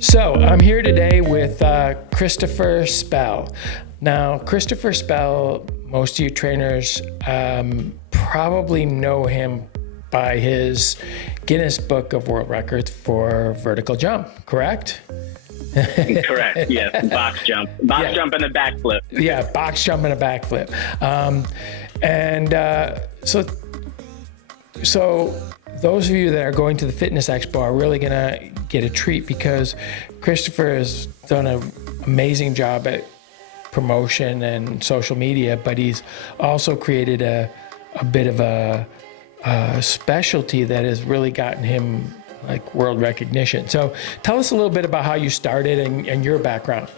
So I'm here today with Christopher Spell. Now, Christopher Spell, most of you trainers probably know him by his Guinness Book of World Records for vertical jump, correct? Correct, yes, box jump jump and a backflip. Yeah, box jump and a backflip. So those of you that are going to the Fitness Expo are really gonna get a treat because Christopher has done an amazing job at promotion and social media, but he's also created a bit of a specialty that has really gotten him like world recognition. So tell us a little bit about how you started and your background.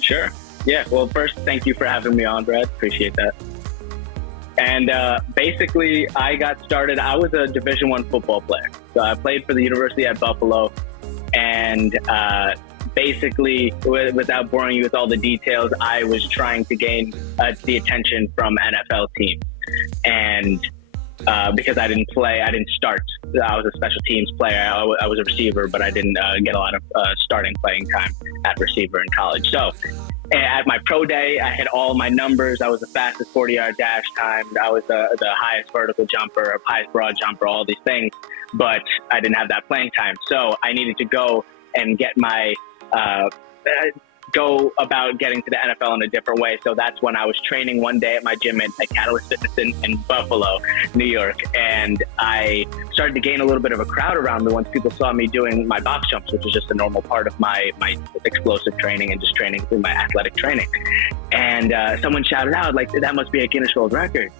Sure. Yeah. Well, first, thank you for having me on, Brad. Appreciate that. And basically, I got started. I was a Division I football player. So I played for the University at Buffalo. And basically, without boring you with all the details, I was trying to gain the attention from NFL teams. And because I didn't start. I was a special teams player. I was a receiver, but I didn't get a lot of starting playing time at receiver in college. So at my pro day, I hit all my numbers. I was the fastest 40-yard dash time. I was the highest vertical jumper, highest broad jumper, all these things. But I didn't have that playing time. So I needed to go and get my go about getting to the NFL in a different way. So that's when I was training one day at my gym at Catalyst Fitness in Buffalo, New York. And I started to gain a little bit of a crowd around me once people saw me doing my box jumps, which is just a normal part of my explosive training and just training through my athletic training. And someone shouted out, like, that must be a Guinness World Record.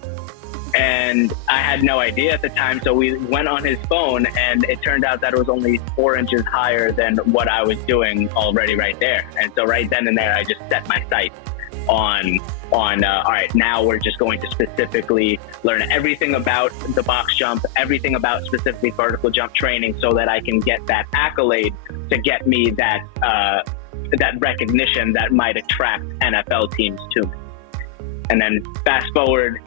And I had no idea at the time, so we went on his phone, and it turned out that it was only 4 inches higher than what I was doing already right there. And so right then and there, I just set my sights on all right, now we're just going to specifically learn everything about the box jump, everything about specifically vertical jump training, so that I can get that accolade to get me that recognition that might attract NFL teams to me. And then fast forward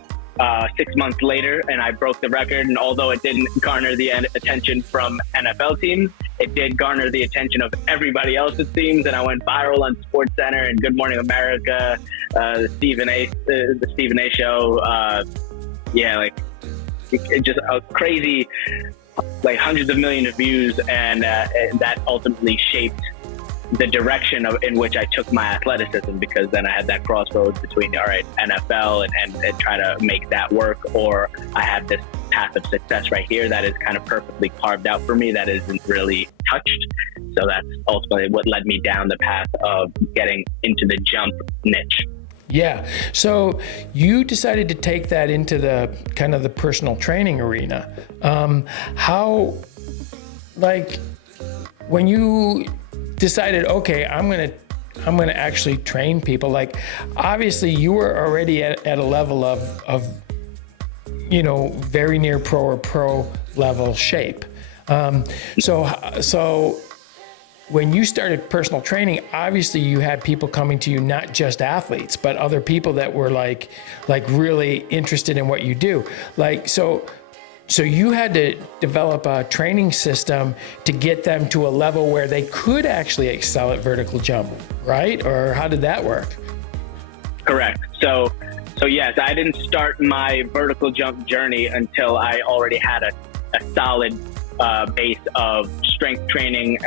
6 months later, and I broke the record. And although it didn't garner the attention from NFL teams, it did garner the attention of everybody else's teams. And I went viral on SportsCenter and Good Morning America, the Stephen A show. It just a crazy, like hundreds of millions of views, and that ultimately shaped the direction in which I took my athleticism, because then I had that crossroads between, all right, NFL and try to make that work, or I have this path of success right here that is kind of perfectly carved out for me that isn't really touched. So that's ultimately what led me down the path of getting into the jump niche. Yeah. So you decided to take that into the kind of the personal training arena. How, like, when you decided, okay, I'm gonna actually train people, like, obviously you were already at a level of very near pro or pro level shape. So when you started personal training, obviously you had people coming to you, not just athletes, but other people that were like really interested in what you do. Like, so you had to develop a training system to get them to a level where they could actually excel at vertical jump, right? Or how did that work? Correct. So yes, I didn't start my vertical jump journey until I already had a solid base of strength training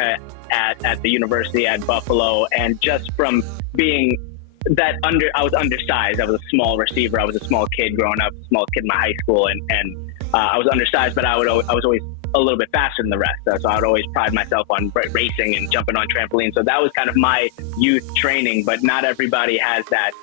at the university at Buffalo. And just from being I was undersized. I was a small receiver. I was a small kid growing up, small kid in my high school, and I was undersized, but I was always a little bit faster than the rest. So I would always pride myself on racing and jumping on trampolines. So that was kind of my youth training, but not everybody has that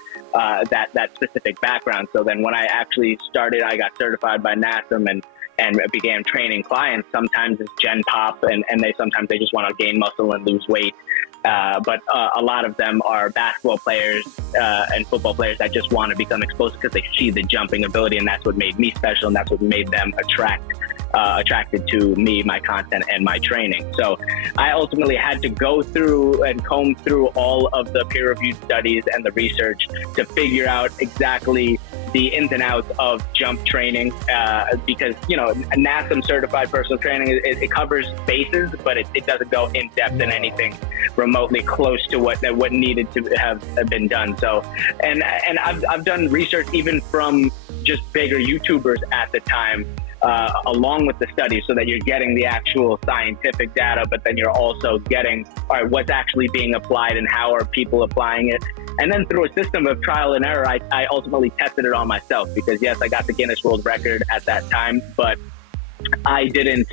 specific background. So then when I actually started, I got certified by NASM and began training clients. Sometimes it's gen pop, and sometimes they just want to gain muscle and lose weight. But a lot of them are basketball players and football players that just want to become explosive because they see the jumping ability, and that's what made me special, and that's what made them attracted to me, my content, and my training. So I ultimately had to go through and comb through all of the peer-reviewed studies and the research to figure out exactly the ins and outs of jump training, because, you know, a NASM certified personal training, it covers bases, but it doesn't go in depth in anything remotely close to what needed to have been done. So, and I've done research even from just bigger YouTubers at the time, along with the study, so that you're getting the actual scientific data, but then you're also getting, all right, what's actually being applied and how are people applying it. And then through a system of trial and error, I ultimately tested it on myself, because yes, I got the Guinness World Record at that time, but I didn't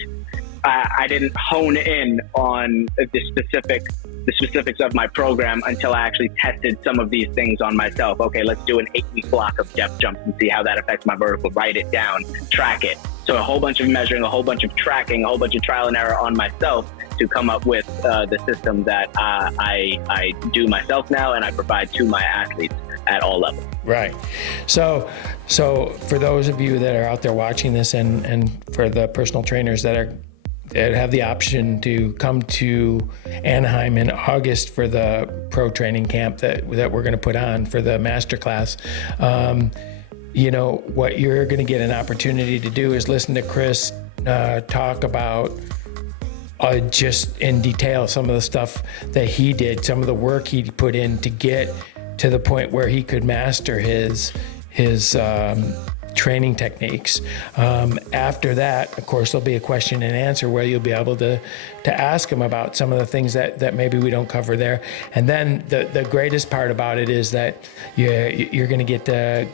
hone in on the specifics of my program until I actually tested some of these things on myself. Okay, let's do an 8-week block of depth jumps and see how that affects my vertical. Write it down, track it. So a whole bunch of measuring, a whole bunch of tracking, a whole bunch of trial and error on myself to come up with the system that I do myself now, and I provide to my athletes at all levels. Right. So for those of you that are out there watching this, and for the personal trainers that have the option to come to Anaheim in August for the pro training camp that we're going to put on for the masterclass, you know, what you're going to get an opportunity to do is listen to Chris talk about just in detail some of the stuff that he did, some of the work he put in to get to the point where he could master his training techniques. After that, of course, there'll be a question and answer where you'll be able to ask him about some of the things that maybe we don't cover there. And then the greatest part about it is that you're going to get to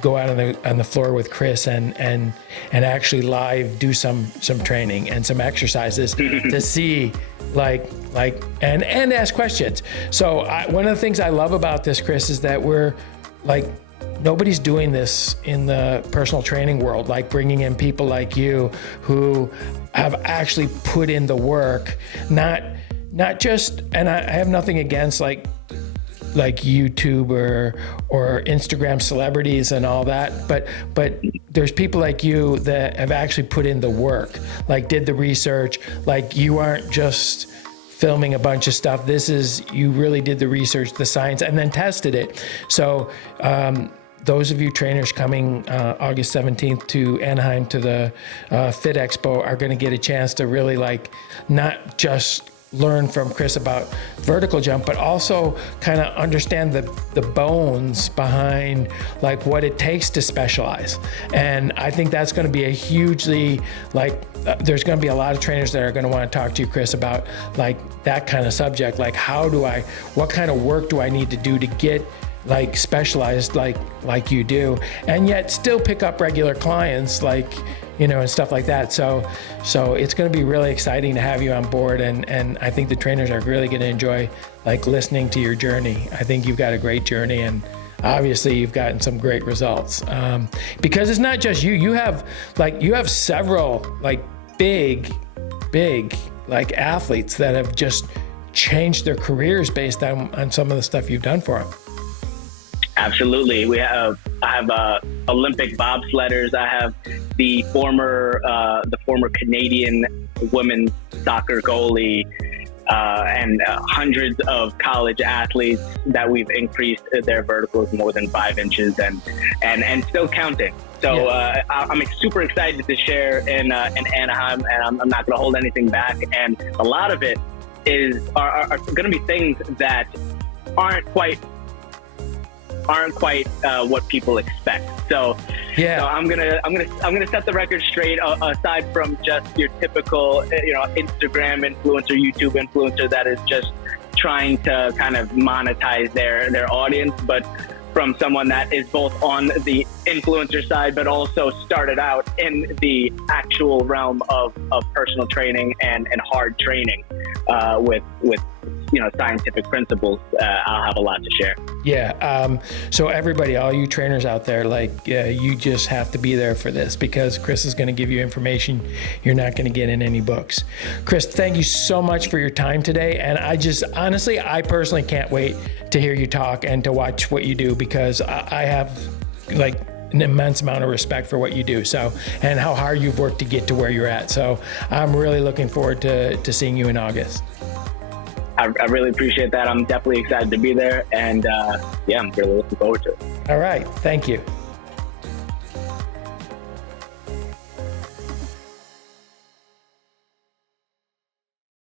go out on the floor with Chris and actually live do some training and some exercises to see and ask questions. So one of the things I love about this, Chris, is that we're like, nobody's doing this in the personal training world, like bringing in people like you who have actually put in the work, not just, and I have nothing against like YouTube or Instagram celebrities and all that, but there's people like you that have actually put in the work, like did the research, like you aren't just filming a bunch of stuff. You really did the research, the science, and then tested it. So those of you trainers coming August 17th to Anaheim to the Fit Expo are going to get a chance to really like not just learn from Chris about vertical jump, but also kind of understand the bones behind like what it takes to specialize. And I think that's going to be a hugely there's going to be a lot of trainers that are going to want to talk to you, Chris, about like that kind of subject. Like what kind of work do I need to do to get like specialized like you do, and yet still pick up regular clients like, you know, and stuff like that. So it's going to be really exciting to have you on board, and I think the trainers are really going to enjoy like listening to your journey. I think you've got a great journey, and obviously you've gotten some great results, because it's not just you. You have several like big like athletes that have just changed their careers based on some of the stuff you've done for them. Absolutely. I have Olympic bobsledders. I have the former Canadian women's soccer goalie, and hundreds of college athletes that we've increased their verticals more than 5 inches and still counting. So yeah. I'm super excited to share in Anaheim, and I'm not going to hold anything back. And a lot of it are going to be things that aren't quite what people expect. So yeah. So I'm gonna set the record straight. Aside from just your typical, Instagram influencer, YouTube influencer that is just trying to kind of monetize their audience, but from someone that is both on the influencer side, but also started out in the actual realm of personal training and hard training with scientific principles. I'll have a lot to share. Yeah. So everybody, all you trainers out there, you just have to be there for this, because Chris is going to give you information you're not going to get in any books. Chris, thank you so much for your time today. And I personally can't wait to hear you talk and to watch what you do, because I have an immense amount of respect for what you do. So, and how hard you've worked to get to where you're at. So I'm really looking forward to seeing you in August. I really appreciate that. I'm definitely excited to be there, and I'm really looking forward to it. All right. Thank you.